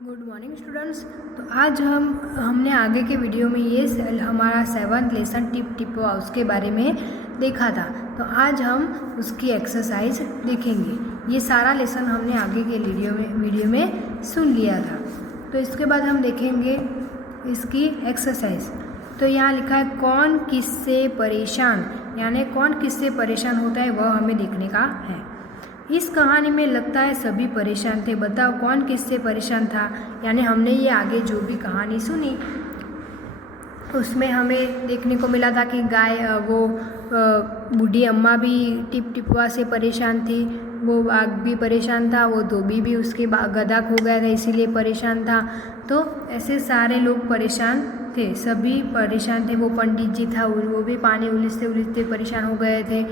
Good morning students. तो आज हमने आगे के वीडियो में ये हमारा 7th लेसन टिप टिपवा उसके बारे में देखा था। तो आज हम उसकी एक्सरसाइज देखेंगे। ये सारा लेसन हमने आगे के वीडियो में सुन लिया था। तो इसके बाद हम देखेंगे इसकी एक्सरसाइज। तो यहाँ लिखा है कौन किससे परेशान, यानी कौन किससे परेशान होता है वह हमें देखने का है। इस कहानी में लगता है सभी परेशान थे। बताओ कौन किससे परेशान था। यानी हमने ये आगे जो भी कहानी सुनी उसमें हमें देखने को मिला था कि बूढ़ी अम्मा भी टिप टिपवा से परेशान थी, वो बाघ भी परेशान था, वो धोबी भी उसके गधा खो गया था इसीलिए परेशान था। तो ऐसे सारे लोग परेशान थे, सभी परेशान थे। वो पंडित जी था, वो भी पानी उलीचते उलीचते परेशान हो गए थे।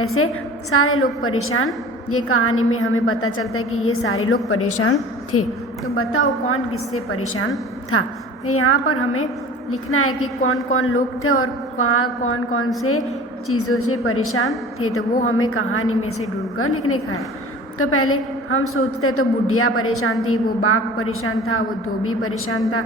ऐसे सारे लोग परेशान, ये कहानी में हमें पता चलता है कि ये सारे लोग परेशान थे। तो बताओ कौन किससे परेशान था। तो यहाँ पर हमें लिखना है कि कौन कौन लोग थे और कौन कौन से चीज़ों से परेशान थे। तो वो हमें कहानी में से ढूंढकर लिखने का है। तो पहले हम सोचते तो बुढ़िया परेशान थी, वो बाघ परेशान था, वो धोबी परेशान था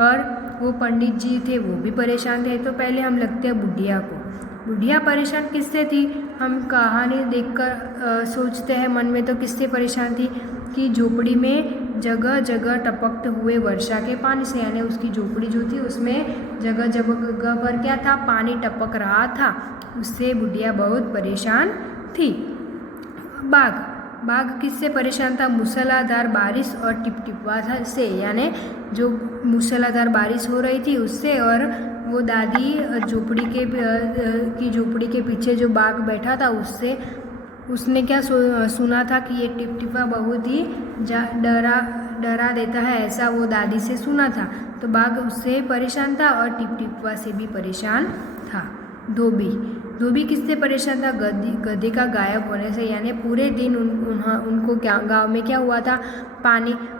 और वो पंडित जी थे वो भी परेशान थे। तो पहले हम लिखते हैं बुढ़िया को। बुढ़िया परेशान किससे थी, हम कहानी देखकर सोचते हैं मन में। तो किससे परेशान थी कि झोपड़ी में जगह जगह टपकते हुए वर्षा के पानी से, यानी उसकी झोपड़ी जो थी उसमें जगह जगह पर क्या था, पानी टपक रहा था। उससे बुढ़िया बहुत परेशान थी। बाघ किससे परेशाान था, मूसलाधार बारिश और टिपटिपवा से, यानी जो मूसलाधार बारिश हो रही थी उससे, और वो दादी झोपड़ी के पीछे जो बाघ बैठा था उससे। उसने क्या सुना था कि ये टिपटिपा बहुत ही डरा देता है, ऐसा वो दादी से सुना था। तो बाघ उससे परेशान था और टिपटिपवा से भी परेशान था। धोबी किससे परेशान था, गधे का गायब होने से, यानी पूरे दिन उनको गांव में क्या हुआ था,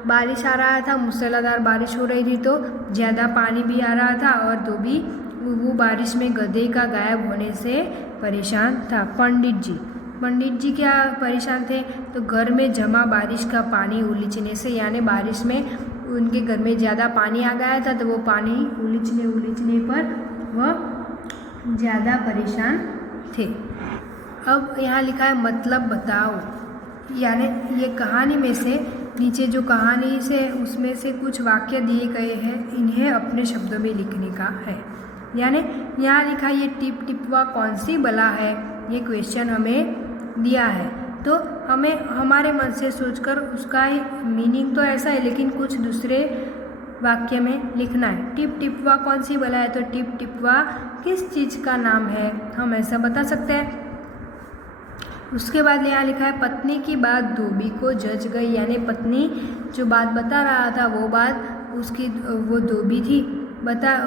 बारिश आ रहा था, मूसलाधार बारिश हो रही थी तो ज़्यादा पानी भी आ रहा था और धोबी वो बारिश में गधे का गायब होने से परेशान था। पंडित जी क्या परेशान थे, तो घर में जमा बारिश का पानी उलीचने से, यानी बारिश में उनके घर में ज़्यादा पानी आ गया था तो वो पानी उलीचने पर वह ज़्यादा परेशान थे। अब यहाँ लिखा है मतलब बताओ, यानी ये कहानी में से नीचे जो कहानी से उसमें से कुछ वाक्य दिए गए हैं, इन्हें अपने शब्दों में लिखने का है। यानी यहाँ लिखा ये टिप टिपवा कौन सी बला है, ये क्वेश्चन हमें दिया है। तो हमें हमारे मन से सोचकर उसका मीनिंग तो ऐसा है लेकिन कुछ दूसरे वाक्य में लिखना है। टिप टिपवा कौन सी बला है, तो टिप टिपवा किस चीज़ का नाम है, हम ऐसा बता सकते हैं। उसके बाद यहाँ लिखा है पत्नी की बात धोबी को जच गई, यानी पत्नी जो बात बता रहा था वो बात वो धोबी थी,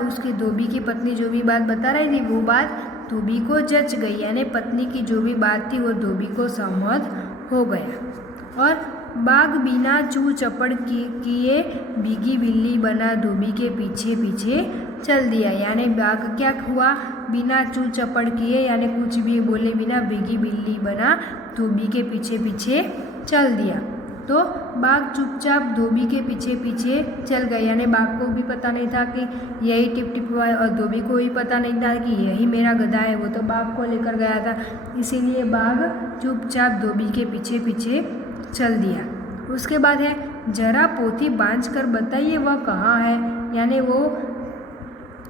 उसकी धोबी की पत्नी जो भी बात बता रही थी वो बात धोबी को जच गई, यानी पत्नी की जो भी बात थी वो धोबी को सहमत हो गया। और बाघ बिना चू चपड़ किए भीगी बिल्ली बना धोबी के पीछे पीछे चल दिया, यानी बाघ क्या हुआ, बिना चू चपड़ किए यानी कुछ भी बोले बिना भीगी बिल्ली बना धोबी के पीछे पीछे चल दिया। तो बाघ चुपचाप धोबी के पीछे पीछे चल गए, यानी बाघ को भी पता नहीं था कि यही टिप टिपवा है और धोबी को भी पता नहीं था कि यही मेरा गधा है, वो तो बाघ को लेकर गया था, इसीलिए बाघ चुपचाप धोबी के पीछे पीछे चल दिया। उसके बाद है जरा पोथी बांझ कर बताइए वह कहाँ है, यानी वो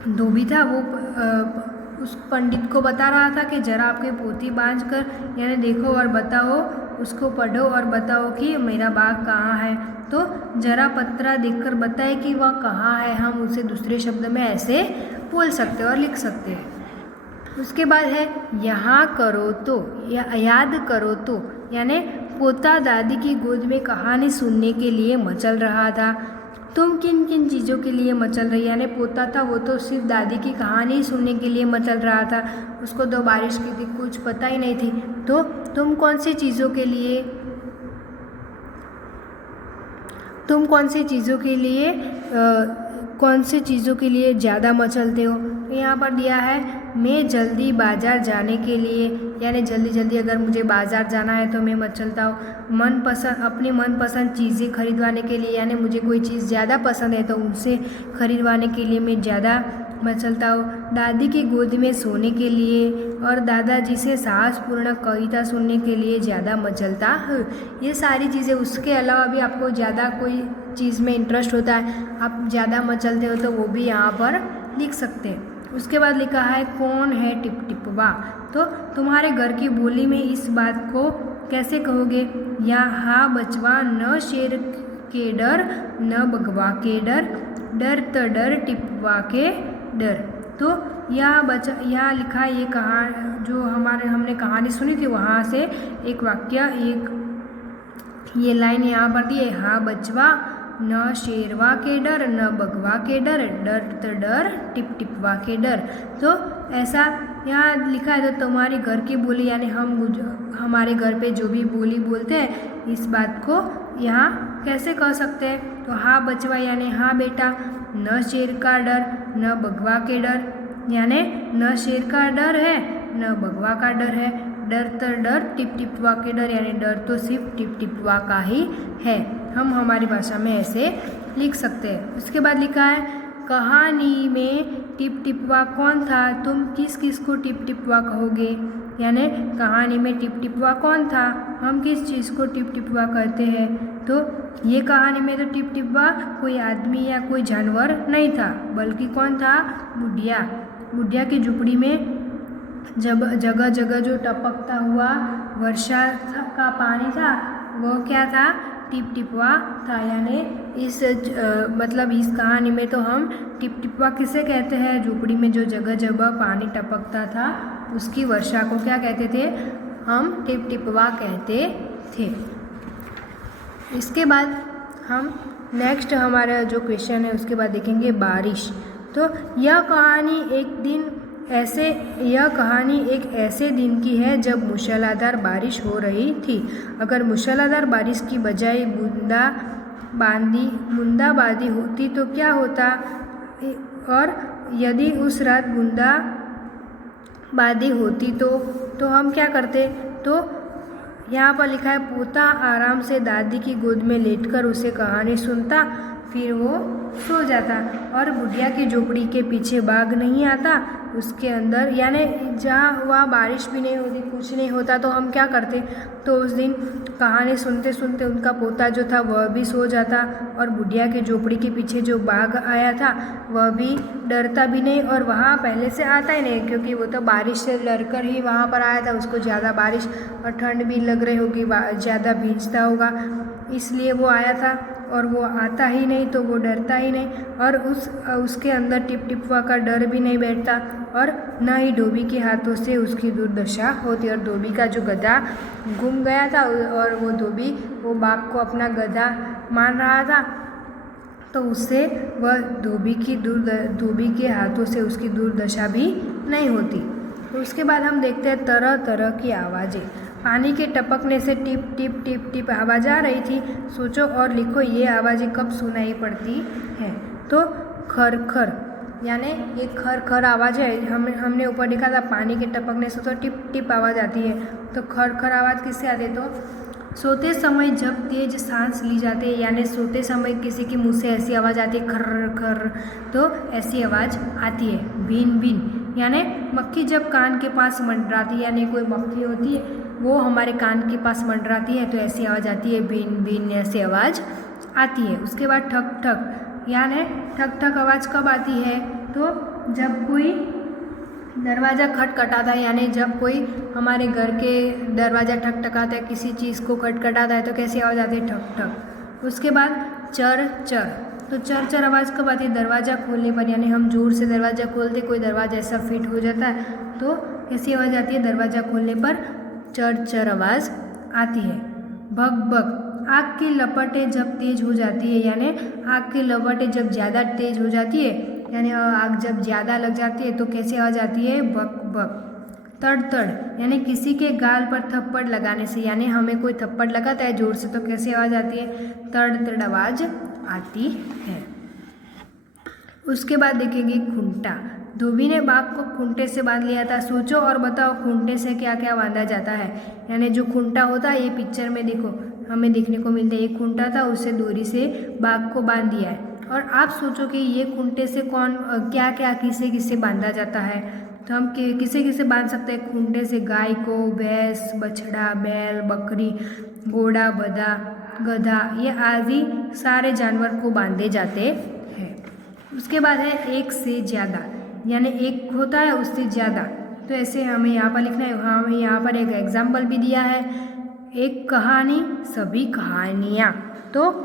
धोबी था, वो उस पंडित को बता रहा था कि जरा आपके पोथी बांझ कर, यानी देखो और बताओ, उसको पढ़ो और बताओ कि मेरा बाघ कहाँ है। तो जरा पत्रा देखकर बताए कि वह कहाँ है, हम उसे दूसरे शब्द में ऐसे बोल सकते हैं और लिख सकते हैं। उसके बाद है यहाँ करो तो या याद करो तो, यानी पोता दादी की गोद में कहानी सुनने के लिए मचल रहा था। तुम किन किन चीज़ों के लिए मचल रही, यानी पोता था वो तो सिर्फ दादी की कहानी सुनने के लिए मचल रहा था, उसको तो बारिश की कुछ पता ही नहीं थी। तो तुम कौन सी चीज़ों के लिए ज़्यादा मचलते हो। यहाँ पर दिया है मैं जल्दी बाज़ार जाने के लिए, यानी जल्दी जल्दी अगर मुझे बाज़ार जाना है तो मैं मचलता हूँ। अपनी मनपसंद चीज़ें खरीदवाने के लिए, यानी मुझे कोई चीज़ ज़्यादा पसंद है तो उसे खरीदवाने के लिए मैं ज़्यादा मचलता हूँ। दादी की गोद में सोने के लिए और दादाजी से साहसपूर्ण कविता सुनने के लिए ज़्यादा मचलता हूँ। ये सारी चीज़ें, उसके अलावा भी आपको ज़्यादा कोई चीज़ में इंटरेस्ट होता है, आप ज़्यादा मचलते हो तो वो भी यहाँ पर लिख सकते हैं। उसके बाद लिखा है कौन है टिपटिपवा। तो तुम्हारे घर की बोली में इस बात को कैसे कहोगे? यहाँ बचवा न शेर के डर न बगवा के डर, डर त डर टिपवा के डर। तो यहाँ लिखा है, ये जो हमने कहानी सुनी थी वहाँ से एक वाक्य, ये लाइन यहाँ पर दी है, हाँ बचवा न शेरवा के डर न बगवा के डर, डर त डर टिप टिपवा के डर। तो ऐसा यहाँ लिखा है। तो तुम्हारे घर की बोली, यानी हमारे घर पे जो भी बोली बोलते हैं, इस बात को यहाँ कैसे कह सकते हैं? तो हाँ बचवा यानी हाँ बेटा, न शेर का डर न बगवा के डर, यानी न शेर का डर है न बगवा का डर है, डर त डर टिप टिपवा के डर, यानी डर तो सिर्फ टिप टिपवा का ही है। हम हमारी भाषा में ऐसे लिख सकते हैं। उसके बाद लिखा है कहानी में टिप टिपवा कौन था? तुम किस किस को टिप टिपवा कहोगे? यानी कहानी में टिप टिपवा कौन था? हम किस चीज़ को टिप टिपवा कहते हैं? तो ये कहानी में तो टिप टिपवा कोई आदमी या कोई जानवर नहीं था, बल्कि कौन था? बुढ़िया। बुढ़िया की झुपड़ी में जब जगह जगह जो टपकता हुआ वर्षा का पानी था, वो क्या था? टिप टिपवा था। यानी इस कहानी में तो हम टिप टिपवा किसे कहते हैं? झुपड़ी में जो जगह जगह पानी टपकता था उसकी वर्षा को क्या कहते थे? हम टिप टिपवा कहते थे। इसके बाद हम नेक्स्ट हमारा जो क्वेश्चन है उसके बाद देखेंगे बारिश। तो यह कहानी एक ऐसे दिन की है जब मूसलाधार बारिश हो रही थी। अगर मूसलाधार बारिश की बजाय बूंदाबांदी होती तो क्या होता? और यदि उस रात बूंदाबांदी होती तो हम क्या करते? तो यहाँ पर लिखा है पोता आराम से दादी की गोद में लेटकर उसे कहानी सुनता, फिर वो सो जाता और बुढ़िया की झोपड़ी के पीछे बाघ नहीं आता, उसके अंदर, यानी जहाँ वहाँ बारिश भी नहीं होती, कुछ नहीं होता, तो हम क्या करते? तो उस दिन कहानी सुनते सुनते उनका पोता जो था वह भी सो जाता और बुढ़िया की झोपड़ी के पीछे जो बाघ आया था वह भी डरता भी नहीं और वहाँ पहले से आता ही नहीं, क्योंकि वो तो बारिश से डरकर ही वहाँ पर आया था। उसको ज़्यादा बारिश और ठंड भी लग रही होगी, ज़्यादा भींजता होगा, इसलिए वो आया था और वो आता ही नहीं तो वो डरता ही नहीं और उसके अंदर टिप टिपवा का डर भी नहीं बैठता और न ही धोबी के हाथों से उसकी दुर्दशा होती। और धोबी का जो गधा गुम गया था और वो धोबी वो बाघ को अपना गधा मान रहा था, तो उससे वह धोबी के हाथों से उसकी दुर्दशा भी नहीं होती। तो उसके बाद हम देखते हैं तरह तरह की आवाज़ें। पानी के टपकने से टिप टिप टिप टिप आवाज़ आ रही थी। सोचो और लिखो ये आवाज़ें कब सुनाई पड़ती हैं? तो खर खर, यानी ये खर खर आवाज़ है। हमने ऊपर देखा था पानी के टपकने से तो टिप टिप आवाज़ आती है, तो खर खर आवाज़ किससे आती है? तो सोते समय जब तेज सांस ली जाती है, यानी सोते समय किसी के मुंह से ऐसी आवाज़ आती है खर खर, तो ऐसी आवाज़ आती है। बीन बीन, यानी मक्खी जब कान के पास मंडराती है, यानी कोई मक्खी होती है वो हमारे कान के पास मंडराती है तो ऐसी आवाज़ आती है बीन बीन, ऐसी आवाज़ आती है। उसके बाद ठक ठक, यानी ठक ठक आवाज़ कब आती है? तो जब कोई दरवाज़ा खटखटाता है, यानी जब कोई हमारे घर के दरवाज़ा ठकठकाता है, किसी चीज़ को खटखटाता है तो कैसी आवाज़ आती है? ठक ठक। उसके बाद चर चर, तो चर चर आवाज़ कब आती है? दरवाज़ा खोलने पर, यानी हम जोर से दरवाज़ा खोलते, कोई दरवाज़ा ऐसा फिट हो जाता है तो कैसी आवाज़ आती है? दरवाज़ा खोलने पर चर चर आवाज़ आती है। भग भग, आग की लपटें जब तेज़ हो जाती है, यानी आग की लपटें जब ज़्यादा तेज़ हो जाती है, यानी आग जब ज़्यादा लग जाती है तो कैसी आवाज़ आती है? भग भग। तड़ तड़, यानी किसी के गाल पर थप्पड़ लगाने से, यानी हमें कोई थप्पड़ लगाता है जोर से तो कैसी आवाज़ आती है? तड़ तड़ आवाज़ आती है। उसके बाद देखेंगे खूंटा। धोबी ने बाघ को खूंटे से बांध लिया था। सोचो और बताओ खूंटे से क्या क्या बांधा जाता है। यानी जो खूंटा होता है, ये पिक्चर में देखो हमें देखने को मिलता है, एक खूंटा था, उससे डोरी से बाघ को बांध दिया है। और आप सोचो कि ये खूंटे से कौन क्या क्या किसे किसे बांधा जाता है। तो हम किसे किसे बांध सकते हैं खूंटे से? गाय को, भैंस, बछड़ा, बैल, बकरी, घोड़ा, गधा, ये आदि सारे जानवर को बांधे जाते हैं। उसके बाद है एक से ज़्यादा, यानी एक होता है उससे ज़्यादा। तो ऐसे हमें यहाँ पर लिखना है। हाँ, हमें यहाँ पर एक एग्जाम्पल भी दिया है, एक कहानी सभी कहानियाँ। तो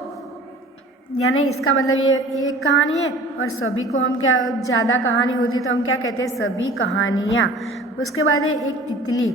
यानी इसका मतलब ये एक कहानी है और सभी को हम क्या, ज़्यादा कहानी होती है तो हम क्या कहते हैं? सभी कहानियाँ। उसके बाद है एक तितली।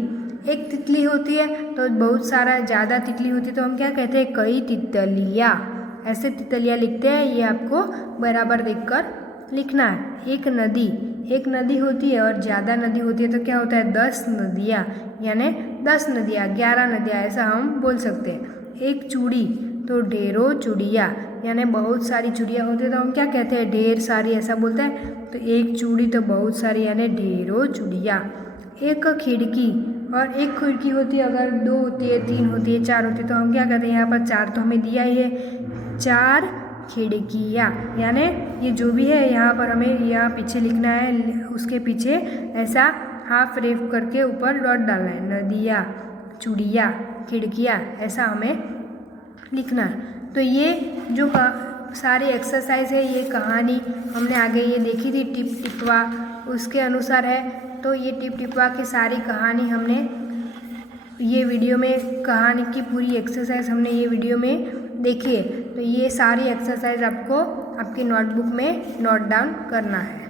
एक तितली होती है तो बहुत सारा ज़्यादा तितली होती है तो हम क्या कहते हैं? कई तितलियाँ। ऐसे तितलियाँ लिखते हैं, ये आपको बराबर देखकर लिखना है। एक नदी, एक नदी होती है और ज़्यादा नदी होती है तो क्या होता है? 10 नदियाँ, यानी 10 नदियाँ, 11 नदियाँ, ऐसा हम बोल सकते हैं। एक चूड़ी तो ढेरों चूड़ियाँ, यानी बहुत सारी चूड़ियाँ होती है तो हम क्या कहते हैं? ढेर सारी, ऐसा बोलते हैं। तो एक चूड़ी तो बहुत सारी, यानी ढेरों चूड़ियाँ। एक खिड़की, और एक खिड़की होती है, अगर 2 होती है, 3 होती है, 4 होती है तो हम क्या कहते हैं? यहाँ पर 4 तो हमें दिया ही है, 4 खिड़कियाँ। यानी ये जो भी है यहाँ पर हमें यहाँ पीछे लिखना है, उसके पीछे ऐसा हाफ रेफ करके ऊपर डॉट डालना है। नदियाँ, चूड़ियाँ, खिड़कियाँ, ऐसा हमें लिखना है। तो ये जो सारी एक्सरसाइज है, ये कहानी हमने आगे ये देखी थी टिप टिपवा, उसके अनुसार है। तो ये टिप टिपवा की सारी कहानी हमने ये वीडियो में, कहानी की पूरी एक्सरसाइज हमने ये वीडियो में देखी है। तो ये सारी एक्सरसाइज आपको आपकी नोटबुक में नोट डाउन करना है।